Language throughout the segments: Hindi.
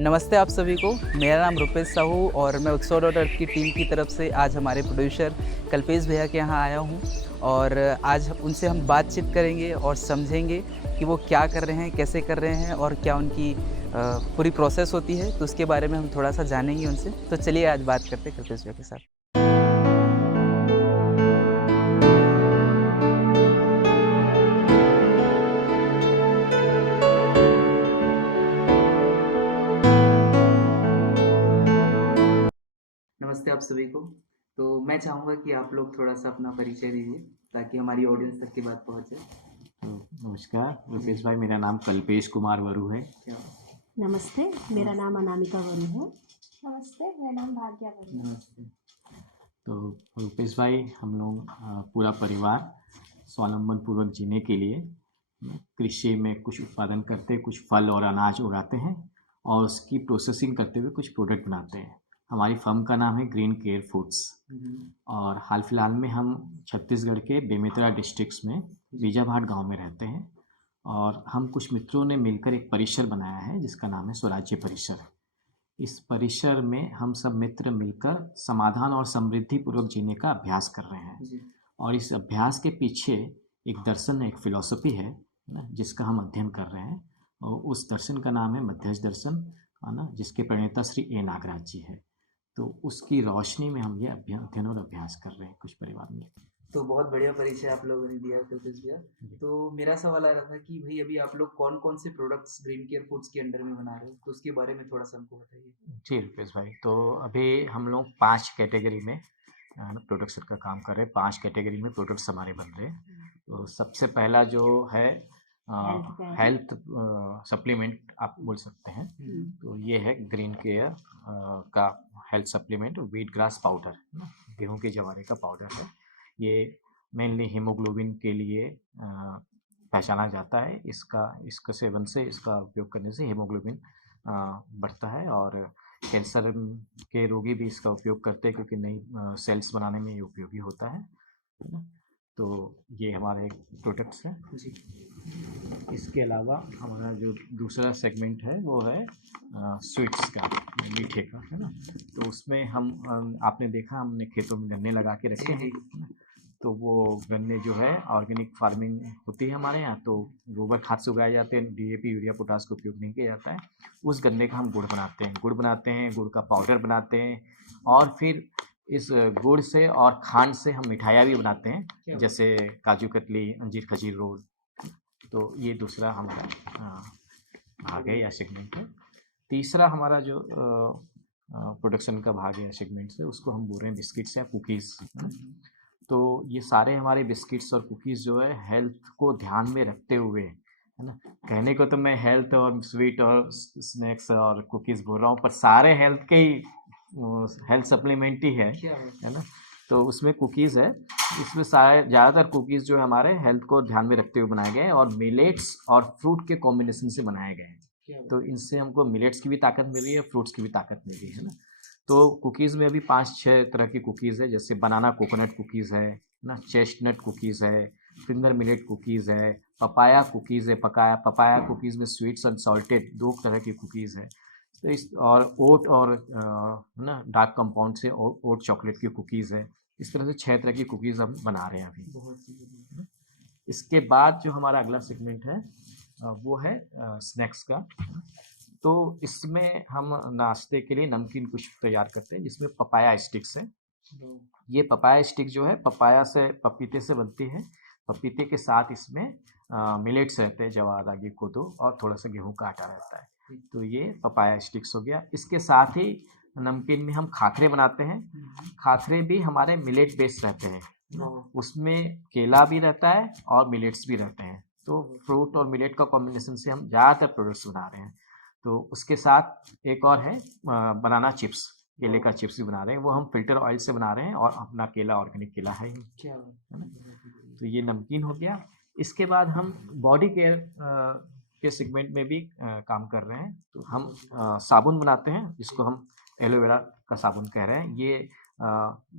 नमस्ते आप सभी को। मेरा नाम रुपेश साहू और मैं उत्सव डॉट अर्थ की टीम की तरफ से आज हमारे प्रोड्यूसर कल्पेश भैया के यहाँ आया हूँ और आज उनसे हम बातचीत करेंगे और समझेंगे कि वो क्या कर रहे हैं, कैसे कर रहे हैं और क्या उनकी पूरी प्रोसेस होती है, तो उसके बारे में हम थोड़ा सा जानेंगे उनसे। तो चलिए आज बात करते हैं कल्पेश भैया के साथ। नमस्ते आप सभी को। तो मैं चाहूँगा कि आप लोग थोड़ा-सा अपना परिचय दीजिए ताकि हमारी ऑडियंस तक की बात पहुँचे। नमस्कार रुपेश भाई, मेरा नाम कल्पेश कुमार वरु है। क्या नमस्ते, मेरा नाम अनामिका वरु है। नमस्ते, मेरा नाम भाग्या वरु है। नमस्ते। तो रुपेश भाई, हम लोग पूरा परिवार स्वावलंबन पूर्वक जीने के लिए कृषि में कुछ उत्पादन करते, कुछ फल और अनाज उगाते हैं और उसकी प्रोसेसिंग करते हुए कुछ प्रोडक्ट बनाते हैं। हमारी फर्म का नाम है ग्रीन केयर फूड्स और हाल फिलहाल में हम छत्तीसगढ़ के बेमेतरा डिस्ट्रिक्ट्स में बीजाभाट गांव में रहते हैं और हम कुछ मित्रों ने मिलकर एक परिसर बनाया है जिसका नाम है स्वराज्य परिसर। इस परिसर में हम सब मित्र मिलकर समाधान और समृद्धि पूर्वक जीने का अभ्यास कर रहे हैं और इस अभ्यास के पीछे एक दर्शन, एक फिलॉसफी है ना, जिसका हम अध्ययन कर रहे हैं और उस दर्शन का नाम है मध्यस्थ दर्शन, है ना, जिसके प्रणेता श्री ए नागराज जी है। तो उसकी रोशनी में हम ये अध्ययन और अभ्यास कर रहे हैं कुछ परिवार में। तो बहुत बढ़िया परिचय आप लोगों ने दिया कल्पेश भैया। तो मेरा सवाल आ रहा था कि भाई अभी आप लोग कौन-कौन से प्रोडक्ट्स ग्रीन केयर फूड्स के अंडर में बना रहे हो? तो उसके बारे में थोड़ा-सा हमको बताइए। जी रुपेश भाई, तो अभी हम लोग 5 कैटेगरी में प्रोडक्शन का काम कर रहे हैं। 5 कैटेगरी में प्रोडक्ट्स हमारे बन रहे हैं। तो सबसे पहला जो है हेल्थ सप्लीमेंट आप बोल सकते हैं। तो ये है ग्रीन केयर का health supplement wheat grass powder, गेहूं के जवारे का पाउडर है। ये मेनली हीमोग्लोबिन के लिए पहचाना जाता है। इसका सेवन से, इसका उपयोग करने से हीमोग्लोबिन बढ़ता है और कैंसर के रोगी भी इसका उपयोग करते हैं क्योंकि नई सेल्स बनाने में ये उपयोगी होता है ना। तो ये हमारे प्रोडक्ट्स हैं जी। इसके अलावा हमारा जो दूसरा सेगमेंट है वो है स्वीट्स का, मीठे का, है ना। तो उसमें हम आपने देखा हमने खेतों में गन्ने लगा के रखे हैं। तो वो गन्ने जो है ऑर्गेनिक फार्मिंग होती है हमारे यहाँ, तो गोबर खाद से उगाए जाते हैं, डीएपी यूरिया पोटास का उपयोग नहीं किया जाता है। उस गन्ने का हम गुड़ बनाते हैं, गुड़ का पाउडर बनाते हैं और फिर इस गुड़ से और खांड से हम मिठाइयाँ भी बनाते हैं, जैसे काजू कतली, अंजीर खजीर रोल। तो ये दूसरा हमारा भाग है या सेगमेंट है। तीसरा हमारा जो प्रोडक्शन का भाग है या सेगमेंट है, उसको हम बोल रहे हैं बिस्किट्स या कुकीज़। तो ये सारे हमारे बिस्किट्स और कुकीज़ जो है हेल्थ को ध्यान में रखते हुए, है ना। कहने को तो मैं हेल्थ और स्वीट और स्नैक्स और कुकीज़ बोल रहा हूँ, पर सारे हेल्थ के ही हेल्थ सप्लीमेंट ही है ना। तो उसमें कुकीज़ है, इसमें सारे ज़्यादातर कुकीज़ जो है हमारे हेल्थ को ध्यान में रखते हुए बनाए गए हैं और मिलेट्स और फ्रूट के कॉम्बिनेशन से बनाए गए हैं। तो इनसे हमको मिलेट्स की भी ताकत मिल रही है, फ्रूट्स की भी ताकत मिल रही है ना। तो कुकीज़ में अभी 5-6 तरह की कुकीज़ है, जैसे बनाना कोकोनट कुकीज़ है ना, चेस्टनट कुकीज़ है, फिंगर मिलेट कुकीज़ है, पपाया कुकीज़ है। पपाया कुकीज़ में स्वीट्स एंड सॉल्टेड 2 तरह की कुकीज़ है। तो इस और ओट और ना डार्क कंपाउंड से ओट चॉकलेट की कुकीज़ है। इस तरह से 6 तरह की कुकीज़ हम बना रहे हैं अभी। इसके बाद जो हमारा अगला सेगमेंट है वो है स्नैक्स का। तो इसमें हम नाश्ते के लिए नमकीन कुछ तैयार करते हैं, जिसमें पपाया स्टिक्स है। ये पपाया स्टिक जो है पपीते से बनती है। पपीते के साथ इसमें मिलेट्स रहते हैं, जवार, रागी, कोदो और थोड़ा सा गेहूं का आटा रहता है। तो ये पपाया स्टिक्स हो गया। इसके साथ ही नमकीन में हम खाखरे बनाते हैं। खाखरे भी हमारे मिलेट बेस्ड रहते हैं, उसमें केला भी रहता है और मिलेट्स भी रहते हैं। तो फ्रूट और मिलेट का कॉम्बिनेशन से हम ज़्यादातर प्रोडक्ट्स बना रहे हैं। तो उसके साथ एक और है बनाना चिप्स, केले का चिप्स भी बना रहे हैं। वो हम फिल्टर ऑयल से बना रहे हैं और अपना केला ऑर्गेनिक केला है ना। तो ये नमकीन हो गया। इसके बाद हम बॉडी केयर के सेगमेंट में भी काम कर रहे हैं। तो हम साबुन बनाते हैं, जिसको हम एलोवेरा का साबुन कह रहे हैं। ये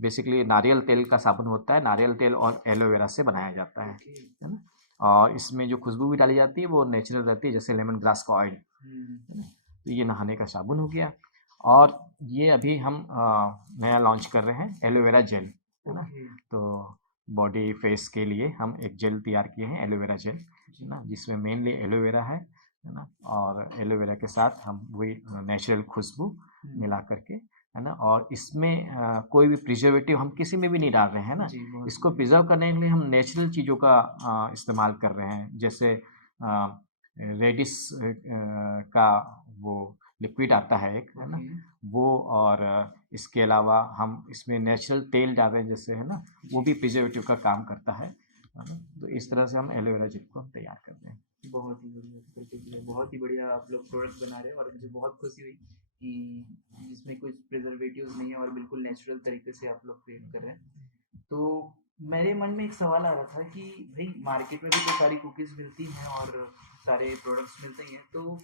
बेसिकली नारियल तेल का साबुन होता है, नारियल तेल और एलोवेरा से बनाया जाता है ना। और इसमें जो खुशबू भी डाली जाती है वो नेचुरल रहती है, जैसे लेमन ग्रास का ऑयल, है ना। तो ये नहाने का साबुन हो गया। और ये अभी हम नया लॉन्च कर रहे हैं एलोवेरा जेल, है ना। तो बॉडी फेस के लिए हम एक जेल तैयार किए हैं, एलोवेरा जेल, है ना, जिसमें मेनली एलोवेरा है ना। और एलोवेरा के साथ हम वही नेचुरल खुशबू मिला करके, है ना। और इसमें कोई भी प्रिजर्वेटिव हम किसी में भी नहीं डाल रहे हैं ना। इसको प्रिजर्व करने के लिए हम नेचुरल चीज़ों का इस्तेमाल कर रहे हैं, जैसे रेडिस का वो लिक्विड आता है एक, है ना, वो। और इसके अलावा हम इसमें नेचुरल तेल डाल रहे हैं, जैसे, है ना, वो भी प्रिजर्वेटिव का काम करता है ना। तो इस तरह से हम एलोवेरा जेल को तैयार करते हैं। बहुत ही बढ़िया, बिल्कुल बहुत ही बढ़िया आप लोग प्रोडक्ट बना रहे हैं और मुझे बहुत खुशी हुई कि जिसमें कुछ प्रिजर्वेटिव्स नहीं है और बिल्कुल नेचुरल तरीके से आप लोग क्रिएट कर रहे हैं। तो मेरे मन में एक सवाल आ रहा था कि भाई मार्केट में भी तो सारी कुकीज़ मिलती हैं और सारे प्रोडक्ट्स मिलते ही हैं, तो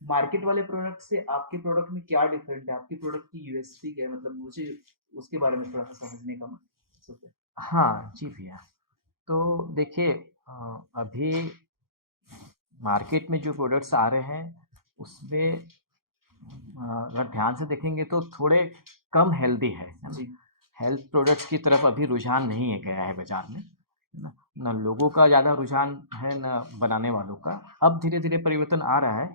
मार्केट वाले प्रोडक्ट से आपके प्रोडक्ट में क्या डिफरेंट है? आपके प्रोडक्ट की यूएसपी क्या है? मतलब मुझे उसके बारे में थोड़ा सा समझने का उत्सुक है। हाँ जी भैया, तो देखिए, अभी मार्केट में जो प्रोडक्ट्स आ रहे हैं उसमें अगर ध्यान से देखेंगे तो थोड़े कम हेल्दी है ना। हेल्थ प्रोडक्ट्स की तरफ अभी रुझान नहीं है गया है बाजार में, है ना। ना लोगों का ज़्यादा रुझान है, ना बनाने वालों का। अब धीरे धीरे परिवर्तन आ रहा है,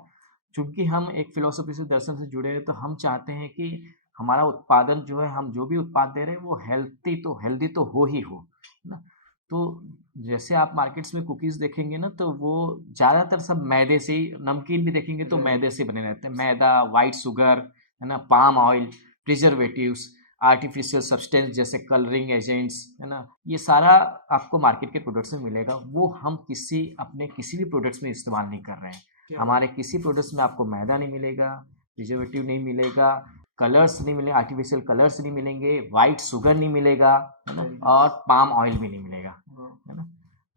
क्योंकि हम एक फिलोसफी से, दर्शन से जुड़े हैं, तो हम चाहते हैं कि हमारा उत्पादन जो है, हम जो भी उत्पाद दे रहे हैं वो हेल्दी तो हो ही हो, है ना। तो जैसे आप मार्केट्स में कुकीज़ देखेंगे ना, तो वो ज़्यादातर सब मैदे से ही, नमकीन भी देखेंगे तो मैदे से बने रहते हैं। मैदा, वाइट शुगर, है ना, palm oil, preservatives, artificial substance जैसे कलरिंग एजेंट्स, है ना, ये सारा आपको मार्केट के प्रोडक्ट्स में मिलेगा। वो हम अपने किसी भी प्रोडक्ट्स में इस्तेमाल नहीं कर रहे हैं। हमारे किसी प्रोडक्ट्स में आपको मैदा नहीं मिलेगा, प्रिजर्वेटिव नहीं मिलेगा, कलर्स नहीं मिलेंगे, आर्टिफिशियल कलर्स नहीं मिलेंगे, वाइट शुगर नहीं मिलेगा, है ना, और पाम ऑयल भी नहीं मिलेगा, है ना।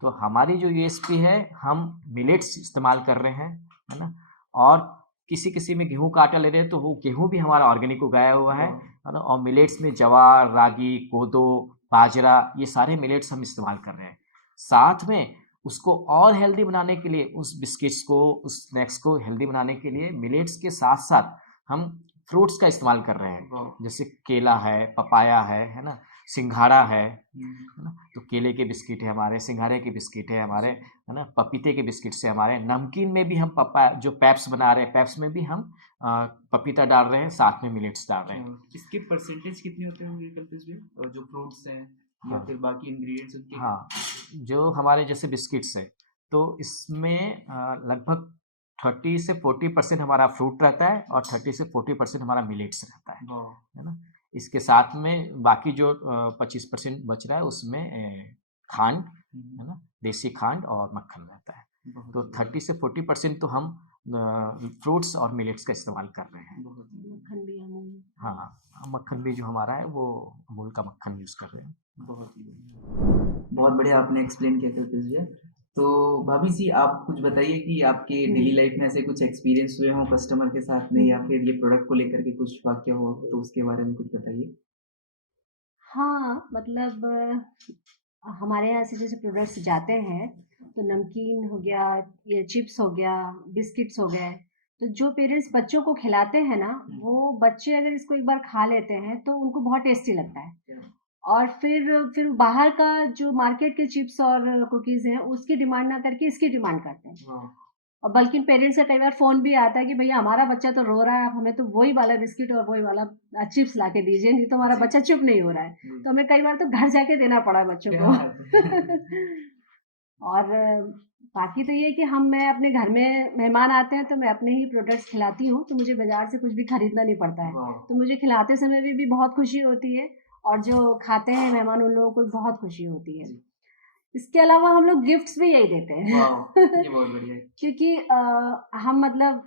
तो हमारी जो यूएसपी है, हम मिलेट्स इस्तेमाल कर रहे हैं, है ना। और किसी में गेहूं का आटा ले रहे हैं तो वो गेहूं भी हमारा ऑर्गेनिक उगाया हुआ है ना। और मिलेट्स में जवार, रागी, कोदो, बाजरा, ये सारे मिलेट्स हम इस्तेमाल कर रहे हैं। साथ में उसको और हेल्दी बनाने के लिए, उस बिस्किट्स को, उस स्नैक्स को हेल्दी बनाने के लिए मिलेट्स के साथ साथ हम फ्रूट्स का इस्तेमाल कर रहे हैं, जैसे केला है, पपाया है ना, सिंघाड़ा है ना। तो केले के बिस्किट है हमारे, सिंघाड़े के बिस्किट है हमारे, है ना, पपीते के बिस्किट से हमारे। नमकीन में भी हम जो पैप्स बना रहे हैं, पैप्स में भी हम पपीता डाल रहे हैं, साथ में मिलेट्स डाल रहे हैं। इसके परसेंटेज कितने होते होंगे कल्पेश भैया, जो फ्रूट्स हैं या फिर बाकी इंग्रेडिएंट्स उनके? हाँ, जो हमारे जैसे बिस्किट्स है, तो इसमें लगभग 30 से 40% हमारा फ्रूट रहता है और 30 से 40% हमारा मिलेट्स रहता है ना। इसके साथ में बाकी जो 25% बच रहा है उसमें खांड, है ना, देसी खांड और मक्खन रहता है। तो 30 से 40% तो हम फ्रूट्स और मिलेट्स का इस्तेमाल कर रहे हैं। मक्खन भी अमूल। हाँ, मक्खन भी जो हमारा है वो अमूल का मक्खन यूज़ कर रहे हैं। बहुत बढ़िया आपने एक्सप्लेन किया कल्पेश भैया। तो भाभी जी, आप कुछ बताइए कि आपके डेली लाइफ में ऐसे कुछ एक्सपीरियंस हुए हों कस्टमर के साथ में, या फिर ये प्रोडक्ट को लेकर के कुछ वाक्य हो, तो उसके बारे में कुछ बताइए। हाँ, मतलब हमारे यहाँ से जैसे प्रोडक्ट्स जाते हैं तो नमकीन हो गया, ये चिप्स हो गया, बिस्किट्स हो गए, तो जो पेरेंट्स बच्चों को खिलाते हैं ना, वो बच्चे अगर इसको एक बार खा लेते हैं तो उनको बहुत टेस्टी लगता है। और फिर बाहर का जो मार्केट के चिप्स और कुकीज़ हैं उसकी डिमांड ना करके इसकी डिमांड करते हैं। और बल्कि पेरेंट्स का कई बार फ़ोन भी आता है कि भैया हमारा बच्चा तो रो रहा है, आप हमें तो वही वाला बिस्किट और वही वाला चिप्स ला के दीजिए, नहीं तो हमारा बच्चा चुप नहीं हो रहा है। तो हमें कई बार तो घर जाके देना पड़ा है बच्चों को। और बाकी तो ये कि मैं अपने घर में मेहमान आते हैं तो मैं अपने ही प्रोडक्ट्स खिलाती हूँ, तो मुझे बाज़ार से कुछ भी खरीदना नहीं पड़ता है। तो मुझे खिलाते समय भी बहुत खुशी होती है और जो खाते हैं मेहमान उन लोगों को भी बहुत खुशी होती है। इसके अलावा हम लोग गिफ्ट्स भी यही देते हैं। ये बहुत बढ़िया है। क्योंकि हम मतलब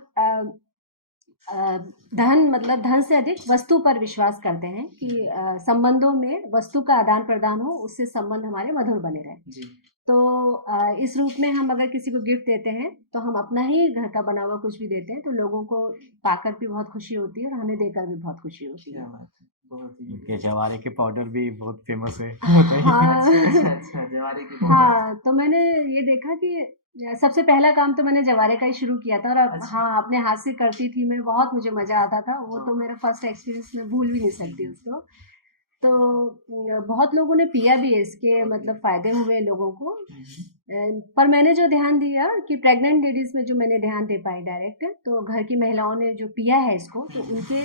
धन से अधिक वस्तु पर विश्वास करते हैं कि संबंधों में वस्तु का आदान प्रदान हो, उससे संबंध हमारे मधुर बने रहे। तो इस रूप में हम अगर किसी को गिफ्ट देते हैं तो हम अपना ही घर का बना हुआ कुछ भी देते हैं, तो लोगों को पाकर भी बहुत खुशी होती है और हमें देकर भी बहुत खुशी होती है। बहुत ही इनके जवारे के पाउडर भी बहुत फेमस है। हाँ अच्छा जवारे की पाउडर। हाँ, तो मैंने ये देखा कि सबसे पहला काम तो मैंने जवारे का ही शुरू किया था और अच्छा। हाँ, अपने हाथ से करती थी मैं, बहुत मुझे मज़ा आता था। वो तो हाँ। मेरा फर्स्ट एक्सपीरियंस, मैं भूल भी नहीं सकती उसको। तो बहुत लोगों ने पिया भी है इसके, मतलब फ़ायदे हुए लोगों को। पर मैंने जो ध्यान दिया कि प्रेग्नेंट लेडीज़ में जो मैंने ध्यान दे पाई डायरेक्ट, तो घर की महिलाओं ने जो पिया है इसको, तो उनके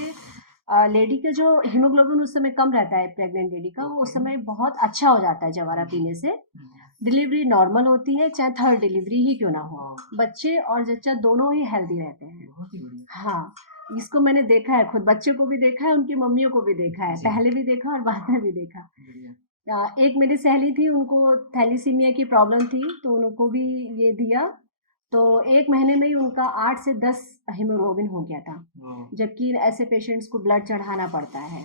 लेडी का जो हीमोग्लोबिन उस समय कम रहता है प्रेग्नेंट लेडी का, वो उस समय बहुत अच्छा हो जाता है जवारा पीने से। डिलीवरी नॉर्मल होती है, चाहे थर्ड डिलीवरी ही क्यों ना हो, बच्चे और जच्चा दोनों ही हेल्दी रहते हैं। बहुत ही बढ़िया। हाँ, इसको मैंने देखा है, खुद बच्चे को भी देखा है, उनकी मम्मियों को भी देखा है, जी। पहले भी देखा और बाद में भी देखा। बढ़िया। एक मेरी सहेली थी, उनको थैलीसीमिया की प्रॉब्लम थी, तो उनको भी ये दिया, तो 1 महीने में ही उनका 8 से 10 हीमोग्लोबिन हो गया था। वाह, जबकि ऐसे पेशेंट्स को ब्लड चढ़ाना पड़ता है,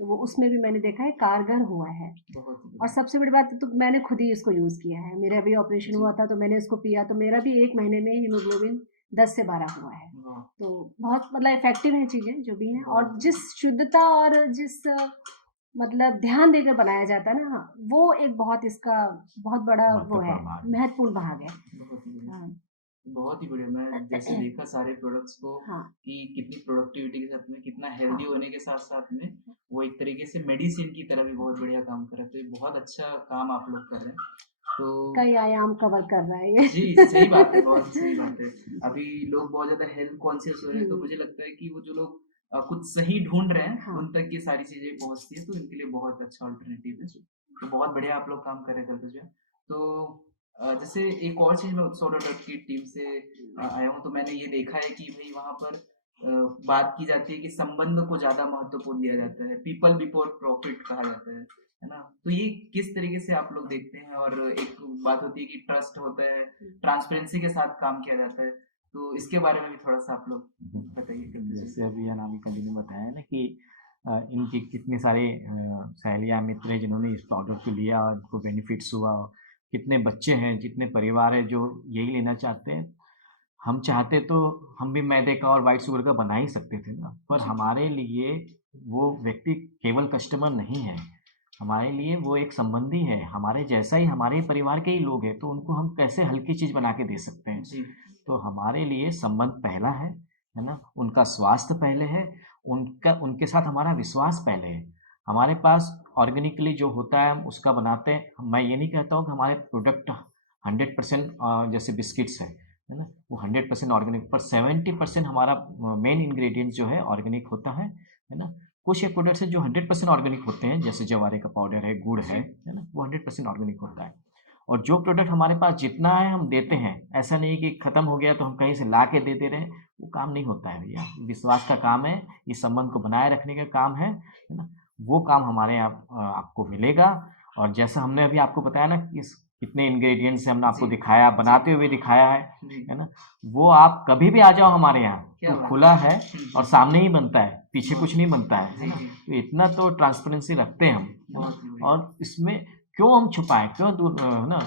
तो वो उसमें भी मैंने देखा है कारगर हुआ है। बहुत ही और बढ़िया। सबसे बड़ी बात तो मैंने खुद ही इसको यूज़ किया है। मेरा भी ऑपरेशन जी। हुआ था, तो मैंने इसको पिया, तो मेरा भी 1 महीने में हीमोग्लोबिन 10 से 12 हुआ है। वाह, तो बहुत मतलब इफ़ेक्टिव हैं चीज़ें जो भी हैं, और बहुत जिस शुद्धता और जिस मतलब ध्यान देकर बनाया जाता है ना, वो एक बहुत इसका बहुत बड़ा वो है, महत्वपूर्ण भाग है। महत्वपूर्ण भाग है। बहुत ही बढ़िया। हाँ। बहुत ही बढ़िया। मैं जैसे देखा सारे प्रोडक्ट्स को हाँ। कि कितनी प्रोडक्टिविटी के साथ में, कितना हेल्दी होने के साथ-साथ में वो एक तरीके से मेडिसिन की तरह भी बहुत बढ़िया काम कर रहा है। तो ये बहुत अच्छा काम आप लोग कर रहे हैं। तो कई आयाम कवर कर रहा है ये। जी, सही बात है, बहुत सही बात है। अभी लोग बहुत ज़्यादा हेल्थ कॉन्शियस हो रहे हैं, तो हुँ। मुझे लगता है कि वो जो लोग कुछ सही ढूँढ रहे हैं, हाँ। उन तक ये सारी चीज़ें पहुँचती हैं, तो इनके लिए बहुत अच्छा अल्टरनेटिव है। तो बहुत बढ़िया आप लोग काम कर रहे हैं कल्पेश भैया। तो जैसे एक और चीज़ मैं उत्सव डॉट ऑर्ग की टीम से आया हूँ, तो मैंने ये देखा है कि भई वहाँ पर बात की जाती है कि संबंध को ज़्यादा महत्वपूर्ण दिया जाता है, पीपल बिफोर प्रॉफिट कहा जाता है ना? तो ये किस तरीके से आप लोग देखते हैं? और एक बात होती है कि ट्रस्ट होता है, ट्रांसपेरेंसी के साथ काम किया जाता है, तो इसके बारे में भी थोड़ा-सा आप लोग बताइए कल्पेश जी। जैसे अभी अनामिका जी ने बताया ना कि इनकी कितनी सारी सहेलियाँ मित्र हैं जिन्होंने इस पाउडर को लिया और उनको बेनिफिट्स हुआ। कितने बच्चे हैं, जितने परिवार हैं जो यही लेना चाहते हैं। हम चाहते तो हम भी मैदे का और व्हाइट शुगर का बना ही सकते थे ना, पर जी। हमारे लिए वो व्यक्ति केवल कस्टमर नहीं है। हमारे लिए वो एक संबंधी है, हमारे जैसा ही, हमारे ही परिवार के ही लोग हैं, तो उनको हम कैसे हल्की चीज़ बना के दे सकते हैं। जी। तो हमारे लिए संबंध पहला है ना? उनका स्वास्थ्य पहले है, उनके साथ हमारा विश्वास पहले है। हमारे पास ऑर्गेनिकली जो होता है हम उसका बनाते हैं। मैं ये नहीं कहता हूँ कि हमारे प्रोडक्ट 100% जैसे बिस्किट्स है ना? वो 100% ऑर्गेनिक, पर 70% हमारा मेन इंग्रेडिएंट जो है ऑर्गेनिक होता है ना? कुछ एक प्रोडक्ट्स हैं जो 100% ऑर्गेनिक होते हैं, जैसे जवारे का पाउडर है, गुड़ है ना? वो 100% ऑर्गेनिक होता है। और जो प्रोडक्ट हमारे पास जितना है हम देते हैं, ऐसा नहीं कि खत्म हो गया तो हम कहीं से ला के दे दे रहे हैं, वो काम नहीं होता है भैया। विश्वास का काम है, इस संबंध को बनाए रखने का काम है ना? वो काम हमारे यहाँ आपको मिलेगा। और जैसा हमने अभी आपको बताया ना कि कितने इंग्रेडिएंट्स हमने आपको जी। दिखाया, बनाते हुए दिखाया जी। है ना? वो आप कभी भी आ जाओ हमारे यहाँ, क्या तो बात खुला है और है। सामने ही बनता है, पीछे बहुत कुछ नहीं बनता है जी, ना? जी। तो इतना तो ट्रांसपेरेंसी रखते हैं हम, है ना? बहुत ही बढ़िया। और इसमें क्यों हम छुपाएँ, क्यों दूर है ना,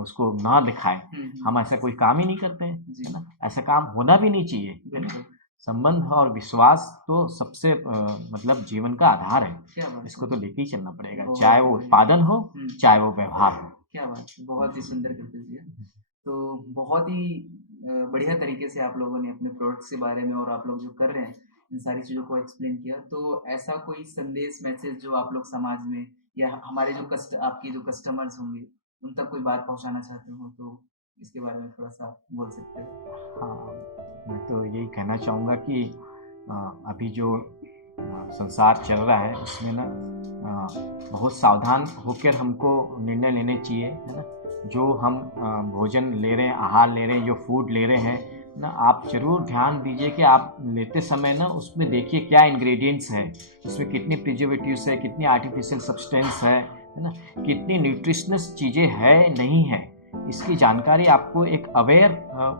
उसको ना दिखाएँ। हम ऐसा कोई काम ही नहीं करते हैं, जी। है ना? ऐसा काम होना भी नहीं चाहिए, है ना? बिल्कुल। संबंध और विश्वास तो सबसे मतलब जीवन का आधार है। क्या बात इसको है। तो लेके ही चलना पड़ेगा, बहुत चाहे वो बढ़िया। उत्पादन हो, चाहे वो व्यवहार हो। क्या बात है, बहुत ही सुंदर कल्पेश भैया। तो बहुत ही बढ़िया तरीके से आप लोगों ने अपने प्रोडक्ट्स के बारे में और आप लोग जो कर रहे हैं, इन सारी चीज़ों को एक्सप्लेन किया। तो ऐसा कोई संदेश, मैसेज जो आप लोग समाज में या हमारे जो आपके जो कस्टमर्स होंगे, उन तक कोई बात पहुँचाना चाहते हो, तो इसके बारे में थोड़ा-सा आप बोल सकते हैं? हाँ, मैं तो यही कहना चाहूँगा कि अभी जो संसार चल रहा है उसमें ना बहुत सावधान होकर हमको निर्णय लेने चाहिए, है ना? जो हम भोजन ले रहे हैं, आहार ले रहे हैं, जो फूड ले रहे हैं ना, आप ज़रूर ध्यान दीजिए कि आप लेते समय ना उसमें देखिए क्या इंग्रेडिएंट्स है, उसमें कितनी प्रिजर्वेटिव्स है, कितनी आर्टिफिशियल सब्सटेंस है ना? कितनी न्यूट्रिशनस चीज़ें है, नहीं है। इसकी जानकारी आपको एक अवेयर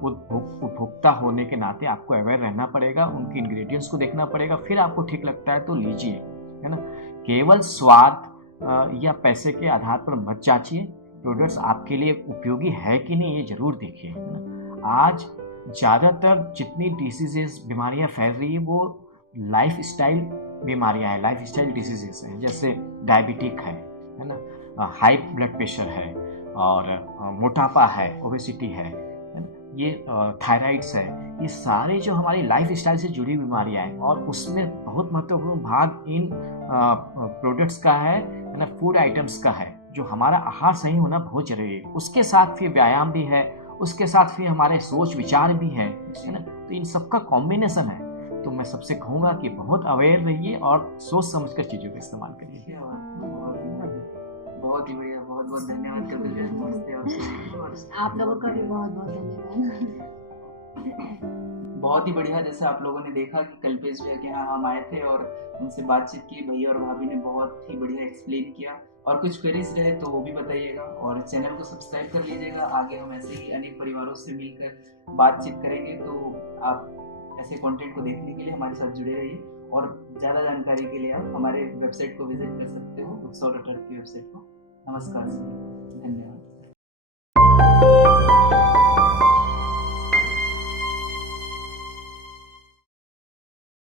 उपभोक्ता होने के नाते आपको अवेयर रहना पड़ेगा, उनके इंग्रेडिएंट्स को देखना पड़ेगा, फिर आपको ठीक लगता है तो लीजिए, है ना? केवल स्वाद या पैसे के आधार पर मत जांचिए, प्रोडक्ट्स आपके लिए उपयोगी है कि नहीं ये ज़रूर देखिए, है ना? आज ज़्यादातर जितनी डिसीजेज़, बीमारियाँ फैल रही हैं वो लाइफ़स्टाइल बीमारियां हैं, लाइफ स्टाइल डिसीजेस हैं, जैसे डायबिटिक है ना, हाई ब्लड प्रेशर है, और मोटापा है, ओबेसिटी है ना, ये थायराइड्स है, ये सारे जो हमारी लाइफ स्टाइल से जुड़ी बीमारियां हैं, और उसमें बहुत महत्वपूर्ण भाग इन प्रोडक्ट्स का है ना, फूड आइटम्स का है। जो हमारा आहार सही होना बहुत जरूरी है, उसके साथ फिर व्यायाम भी है, उसके साथ फिर हमारे सोच विचार भी है ना, तो इन सबका कॉम्बिनेशन है। तो मैं सबसे कहूँगा कि बहुत अवेयर रहिए और सोच समझकर चीज़ों का इस्तेमाल करिए। क्या बात है, बहुत ही बढ़िया, बहुत बहुत धन्यवाद कपिल नमस्ते आपसे। आप लोगों का भी बहुत बहुत धन्यवाद। बहुत ही बढ़िया, जैसे आप लोगों ने देखा कि कल्पेश भैया के यहाँ हम आए थे और उनसे बातचीत की, भैया और भाभी ने बहुत ही बढ़िया एक्सप्लेन किया, और कुछ क्वेरीज रहे तो वो भी बताइएगा, और चैनल को सब्सक्राइब कर लीजिएगा। आगे हम ऐसे ही अनेक परिवारों से मिलकर बातचीत करेंगे, तो आप ऐसे कंटेंट को देखने के लिए हमारे साथ जुड़े रहिए, और ज़्यादा जानकारी के लिए आप हमारे वेबसाइट को विजिट कर सकते हो, उत्सव.org की वेबसाइट को। नमस्कार सर, धन्यवाद।